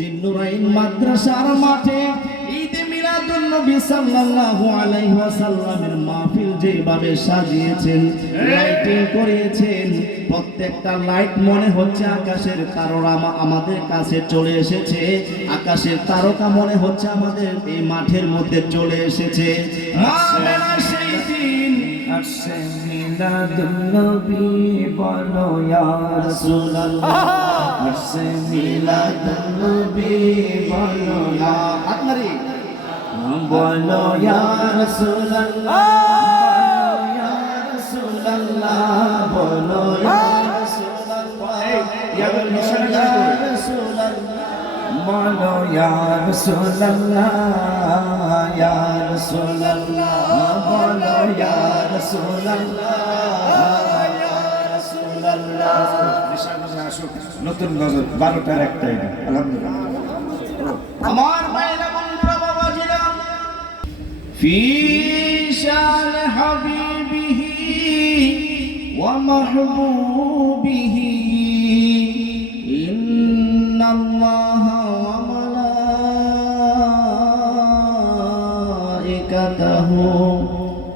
জিন্নুরাইন মাদ্রাসার মাঠে ঈদে মিলাদুন যেভাবে সাজিয়েছেন লাইটিং করিয়েছেন, প্রত্যেকটা লাইট মনে হচ্ছে আকাশের তারকা আমাদের কাছে চলে এসেছে। আকাশের তারকা মনে হচ্ছে আমাদের এই মাঠের মধ্যে চলে এসেছে। সেই মিলাদুন্নবী বলো ইয়া রাসূলুল্লাহ। আসে মিলাদুন্নবী বলো ইয়া আপনারই বলো ইয়া রাসূলুল্লাহ। রাসূলুল্লাহ। বলো ইয়া ইয়াদের বলো ইয়া রাসূলুল্লাহ। ইয়া রাসূলুল্লাহ। বলো নতুন গজল, বারোটার একটাই আলহামদুলিল্লাহ। আমার মায়েরা বন্ধুরা বাবা জিরাম ফিশাল হাবিবিহি ওয়া মাহবুবিহি। ইন্নাল্লাহা ওয়া মালাইকাতাহু।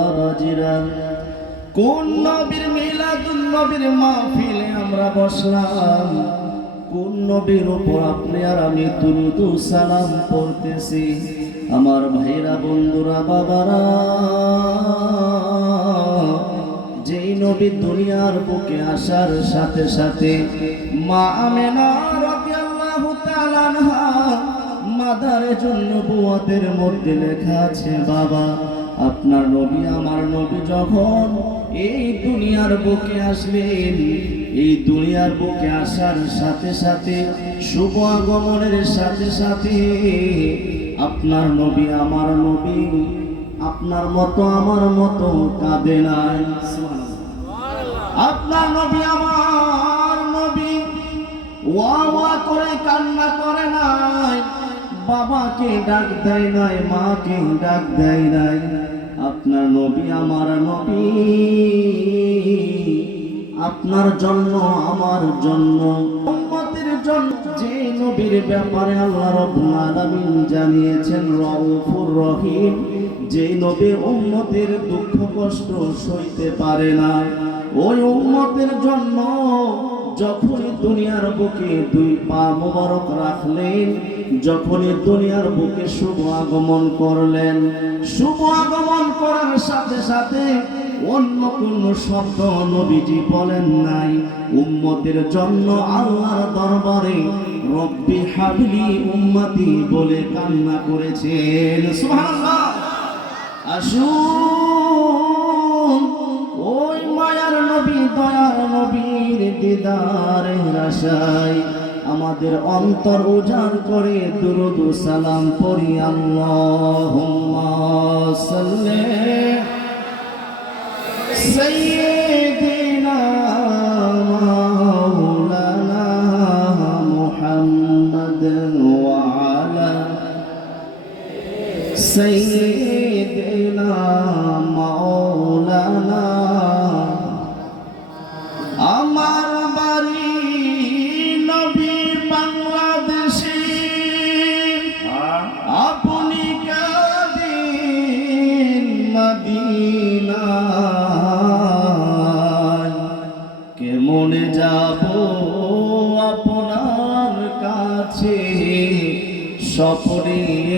বাবাজিরা কোন নবীর মিলাদুল নবীর মাহফিলে আমরা বসলাম। কোন নবীর উপর আপনি আর আমি তুরুদু সালাম পড়তেছি। আমার ভাইরা, বন্ধুরা, বাবারা, যেই নবী দুনিয়ার বুকে আসার সাথে সাথে মা আমেনা রাদিয়াল্লাহু তাআলা মাদারে জন্য বুয়াতের মধ্যে লেখা আছে, বাবা আপনার নবী আমার নবী যখন এই দুনিয়ার বুকে আসলেন এই দুনিয়ার বুকে আসার সাথে সাথে শুভ আগমনের সাথে সাথে আপনার নবী আমার নবী আপনার মতো আমার মতো কাঁদে নাই। আপনার নবী আমার নবী ওয়া ওয়া করে কান্না করে নাই। বাবাকে ডাক দেয় নাই, মাকে ডাক দেয় নাই। আপনার নবী আমার নবী, আপনার জন্য আমার জন্য জন্য ব্যাপারে জানিয়েছেন নবী দুঃখ, কষ্ট সইতে পারে ওই জন্য যখনই দুনিয়ার বুকে দুই পা মোবারক রাখলেন যখনই দুনিয়ার বুকে শুভ আগমন করলেন, শুভ আগমন করার সাথে সাথে অন্য কোন শব্দ নবীজি বলেন নাই। উম্মতের জন্য আল্লাহর দরবারে রব্বি হাবলি উম্মতি বলে কান্না করেছেন। সুবহানাল্লাহ। আসুন, ওই মায়ার নবী, দয়ার নবীর দিদারে আশায় আমাদের অন্তর উজাড় করে দুরুদ সালাম পরি আল্লাহ সাল্লি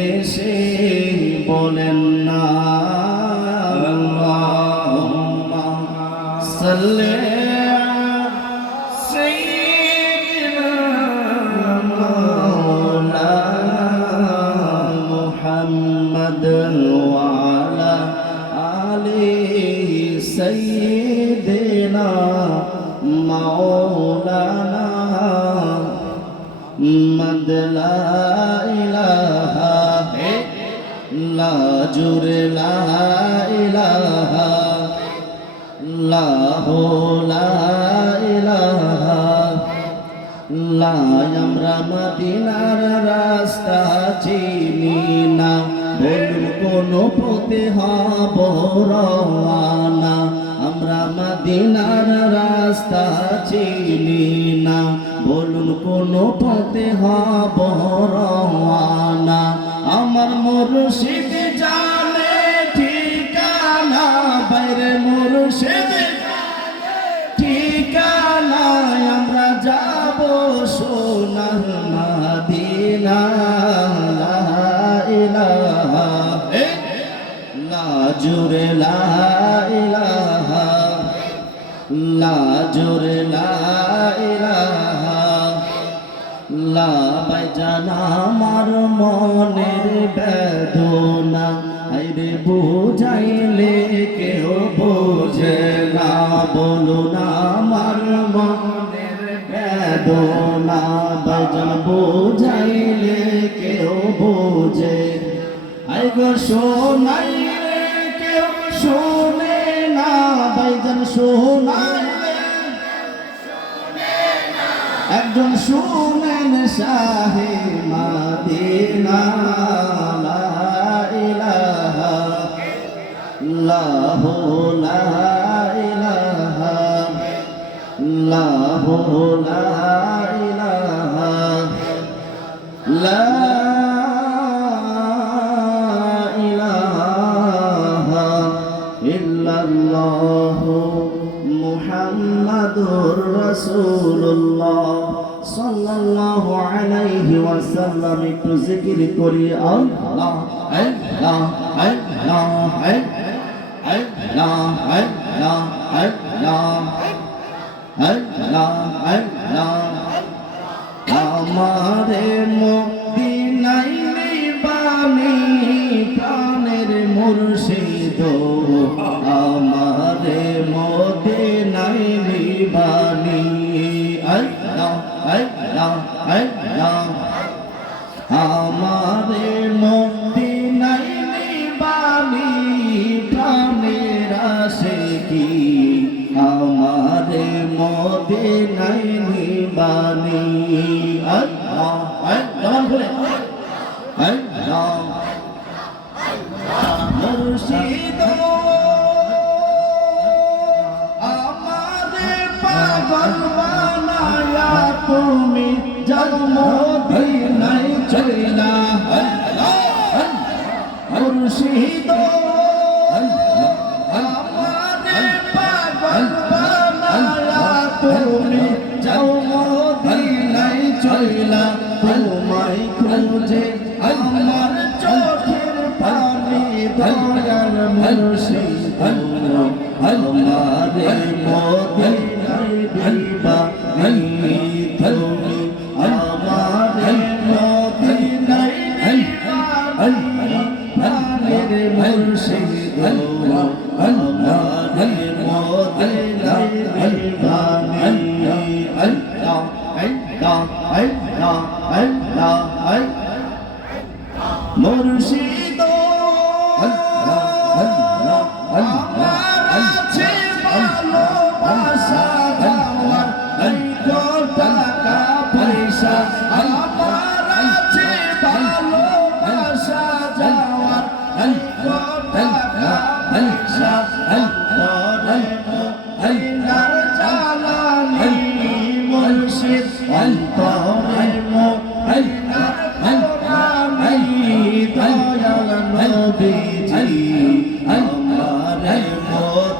এসে বলেন না সাল্লি লা জুরে লা ইলাহা লাহ লা ইলাহা লা আমরা মদিনার রাস্তা চিনি না, বলুন কোন পথে হব রওয়ানা। আমরা মদিনার রাস্তা চিনি না, বলুন কোন পথে হব রওয়ানা। আমার মুর্শিদ জানে ঠিকানা বাইরে মুর্শিদ। ঠিকানায় আমরা যাব সোনার মাদিনা। জুরে লা ইলাহা লা জুরে লা ইলাহা লা বাইজানা আমার মনের বেদনা। আইরে বুঝাইলে কেউ বোঝে না। বলো না আমার মনের বেদনা। বাইজান বুঝাইলে কেউ বোঝে আই গো শোনাই রে, কেউ শোনে না। বাইজান শোনাইলে একজন শুনেন শাহে মাদিনা লা ইলাহা লাহু লা ইলাহা লাহু লা ইলাহা লা ইলাহা সাল্লাল্লাহু আলাইহি ওয়াসাল্লাম একটু জিকির করি আল্লাহ আল্লাহ আল্লাহ আল্লাহ আল্লাহ আল্লাহ আল্লাহ আল্লাহ আমারে মদিনাই আল্লাহ বলে। আল্লাহ মুর্শিদ আমারে পাগল বানায়া তুমি জন্ম দিনাই চলা মুর্শিদ দয়াল মুর্শিদ আমারে মদিনায় দিবা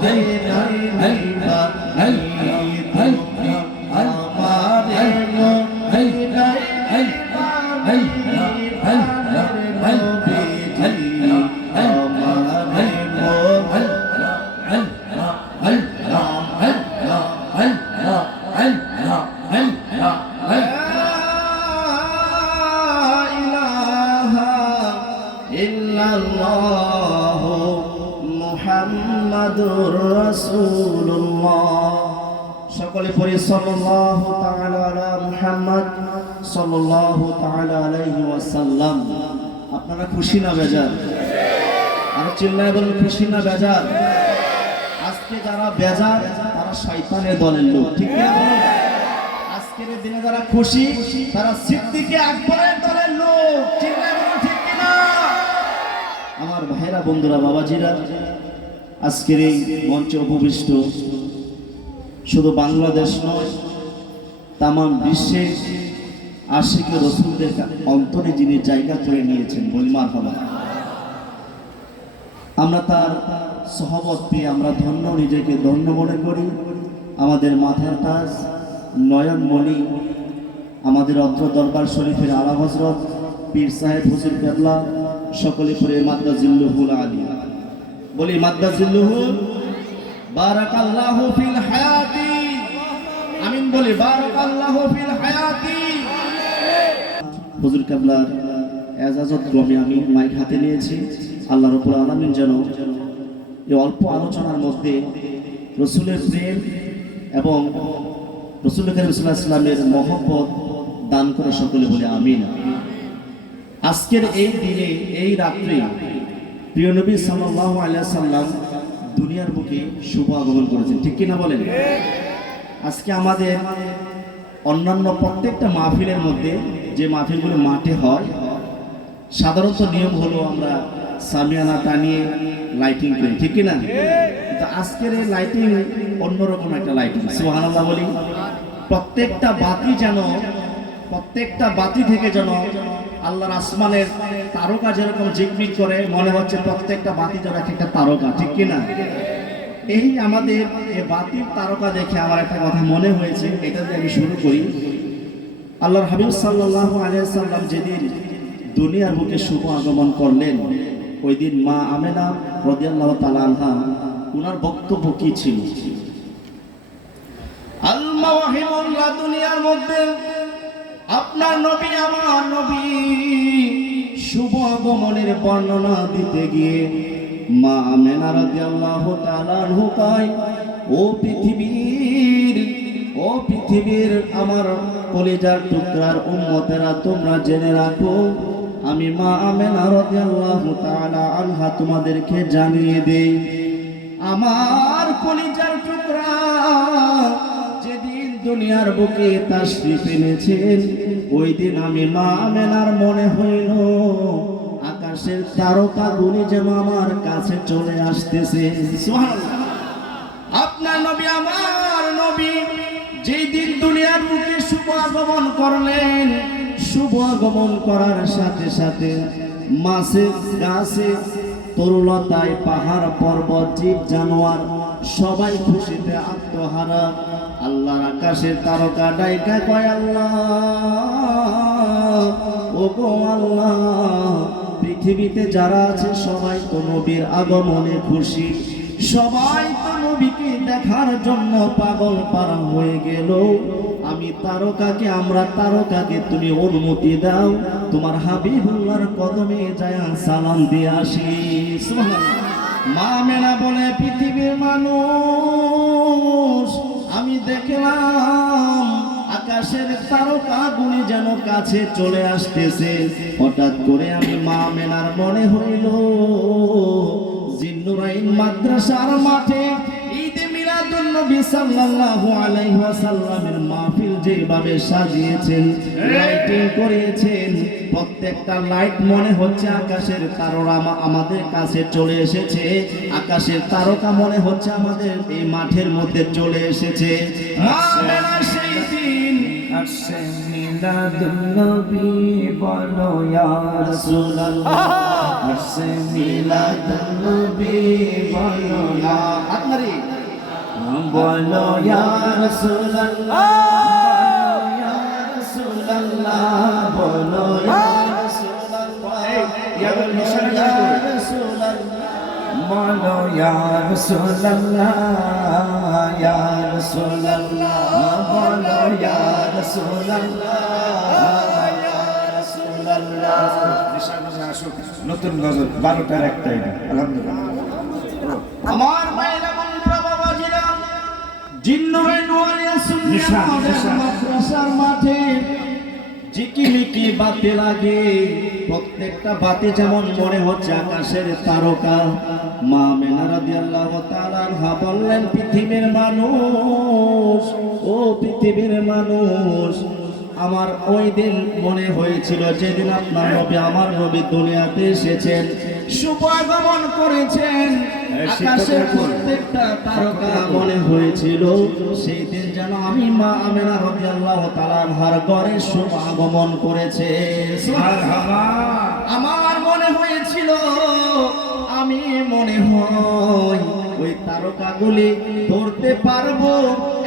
Amen. সকলে পড়ি, সাল্লাল্লাহু আপনারা খুশি না বেজার? আর চিল্লায় বলেন, খুশি না বেজার? আজকে যারা বেজার, তারা শয়তানের দলের লোক, ঠিক না আজকের দিনে যারা খুশি, তারা সিদ্দিকে আকবরের দলের লোক আমার ভাইরা, বন্ধুরা, বাবাজিরা, আজকের এই মঞ্চে উপবিষ্ট শুধু বাংলাদেশ নয় তাম বিশ্বে আশিকে রসুলদের অন্তরে যিনি জায়গা করে নিয়েছেন বলিমার হবা আমরা তার সহবত পেয়ে আমরা ধন্য, নিজেকে ধন্য মনে করি। আমাদের মাথার তাজ নয়নমণি আমাদের অত্র দরবার শরীফের আলা হজরত পীর সাহেব হুসুর কেবলা সকলে পরে মাদ্দা জিল্লুহুল আলী বলি মাদ্দা জিল্লুহুল এজাজত ক্রমে আমি মাইক হাতে নিয়েছি। আল্লাহ রবুল আলমিন যেন এই অল্প আলোচনার মধ্যে রসুলের প্রেম এবং রসুল করিম সাল্লাহ ইসলামের মহব্বত দান করে সকলে বলে আমিন। আজকের এই দিনে, এই রাত্রে প্রিয় নবী সাল্লাল্লাহু আলাইহি সাল্লাম দুনিয়ার বুকে শুভ আগমন করেছেন। ঠিক কিনা বলেন? আজকে আমাদের অন্যান্য প্রত্যেকটা মাহফিলের মধ্যে যে মাহফিলগুলো মাঠে হয়, সাধারণত নিয়ম হলো আমরা সামিয়ানা টানিয়ে লাইটিং করি। ঠিক কিনা? কিন্তু আজকের এই লাইটিং অন্যরকম একটা লাইটিং সুবহানাল্লাহ বলি, প্রত্যেকটা বাতি যেন, প্রত্যেকটা বাতি থেকে যেন আল্লাহর আসমানের তারকা যেরকম জিকমিক করে, মনে হচ্ছে প্রত্যেকটা বাতি যেন একটা তারকা, ঠিক কিনা? এই আমাদের এই বাতির তারকা দেখে আমার একটা কথা মনে হয়েছে, এটা দিয়ে আমি শুরু করি। আল্লাহর হাবিব সাল্লাল্লাহু আলাইহি সাল্লাম যেদিন দুনিয়ার বুকে শুভ আগমন করলেন, ওই দিন মা আমেনা রাদিয়াল্লাহু তাআলা আনহা ওনার বক্তব্য কি ছিল? আল মাওয়াহিবুল্লাহ দুনিয়ার মধ্যে আপনার নবী, আমার নবী। শুভ আগমনের বর্ণনা দিতে গিয়ে মা আমেনা রাদিয়াল্লাহু তাআলা আনহু কয়, ও পৃথিবীর ও পৃথিবীর আমার কলিজার টুকরার উম্মতেরা, তোমরা জেনে রাখো, আমি মা আমেনা রাদিয়াল্লাহু তাআলা আনহা তোমাদেরকে জানিয়ে দেই, আমার কলিজার টুকরা দুনিয়ার বুকে তাশরিফ এনেছেন। ওই দিন আমি মা আমেনার মনে হইল, আকাশের তারকা গুলি যেন আমার কাছে চলে আসতেছে। আপনার নবী, আমার নবী, যেই দিন দুনিয়ার বুকে শুভ আগমন করলেন, শুভ আগমন করার সাথে সাথে মাসে গাছে, তরুলতায় পাহাড়, পর্বত, জীব, জানোয়ার সবাই খুশিতে আত্মহারা। আল্লাহর আকাশের তারকা ডাইকা কয় আল্লাহ। ও গো আল্লাহ, পৃথিবীতে যারা আছে সবাই তো নবীর আগমনে খুশি। সবাই তো নবীকে দেখার জন্য পাগল পারা হয়ে গেল। আমি তারকাকে, আমরা তারকাকে তুমি অনুমতি দাও। তোমার হাবিবুল্লাহর কদমে যায় সালাম দিয়ে আসি। মা মেনা বলে পৃথিবীর মানুষ। তারকা যেন কাছে চলে আসতেছে। হঠাৎ করে আমি মা মেনার মনে হইল জিন্নুরাইন মাদ্রাসার মাঠে নবী সাল্লাল্লাহু আলাইহি ওয়াসাল্লামের মাহফিল যেভাবে সাজিয়েছেন লাইটিং করেছেন প্রত্যেকটা লাইট মনে হচ্ছে আকাশের তারকা আমা- আমাদের কাছে চলে এসেছে। আকাশের তারকা মনে হচ্ছে আমাদের এই মাঠের মধ্যে চলে এসেছে। মা মেনা সেই দিন আসে মিলাদুন্নবী বলো ইয়া রাসূলুল্লাহ আসে মিলাদুন্নবী বলো ইয়া আপনারই বলো ইয়া রাসূলুল্লাহ ইয়া রাসূলুল্লাহ বলো ইয়া। বলো ইয়া রাসূলুল্লাহ ইয়া রাসূলুল্লাহ বলো ইয়া রাসূলুল্লাহ ইয়া রাসূলুল্লাহ নতুন গজল বারোটার একটা আলহামদুলিল্লাহ আমার মায়েরা বন্ধুরা সুন্নিয়া। মাদ্রাসার মাঠে ঝিকিমিকি বাতে লাগে। প্রত্যেকটা বাতে যেমন মনে হচ্ছে আকাশের তারকা। মা মেনা রাদিয়াল্লাহু তাআলা হা বললেন, পৃথিবীর মানুষ, ও পৃথিবীর মানুষ, আমার ওই দিন মনে হয়েছিল যেদিন আপনার নবী, আমার নবী দুনিয়াতে এসেছেন। শুভ আগমন করেছেন আকাশের প্রত্যেকটা তারকা। মনে হয়েছিল সেই দিন যেন আমি মা আমেনা রাদিয়াল্লাহু তাআলা আনহার ঘরে শুভ আগমন করেছে আমার মনে হয়েছিল আমি মনে হয় ওই তারকাগুলি ধরতে পারব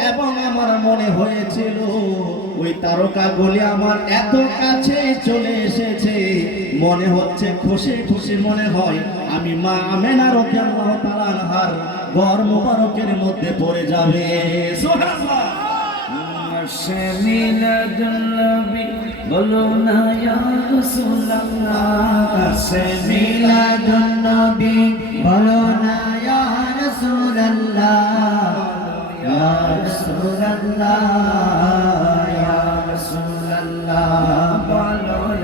এবং আমার মনে হয়েছিল ওই তারকাগুলি আমার এত কাছে চলে এসেছে। মনে হচ্ছে খুশি খুশি মনে হয় আমি মা আমেনা রাদিয়াল্লাহু তাআলা আনহার ঘর মুবারকের মধ্যে পড়ে যাবে। বলো না না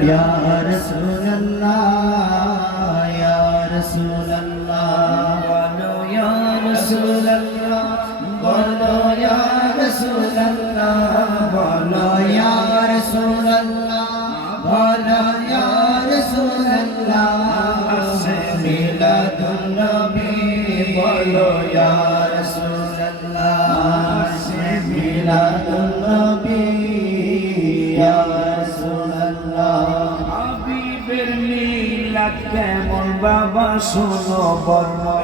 ইয়া রাসূলুল্লাহ ইয়া রাসূলুল্লাহ বলো ইয়া রাসূলুল্লাহ বাবা শোনো বর্ণনা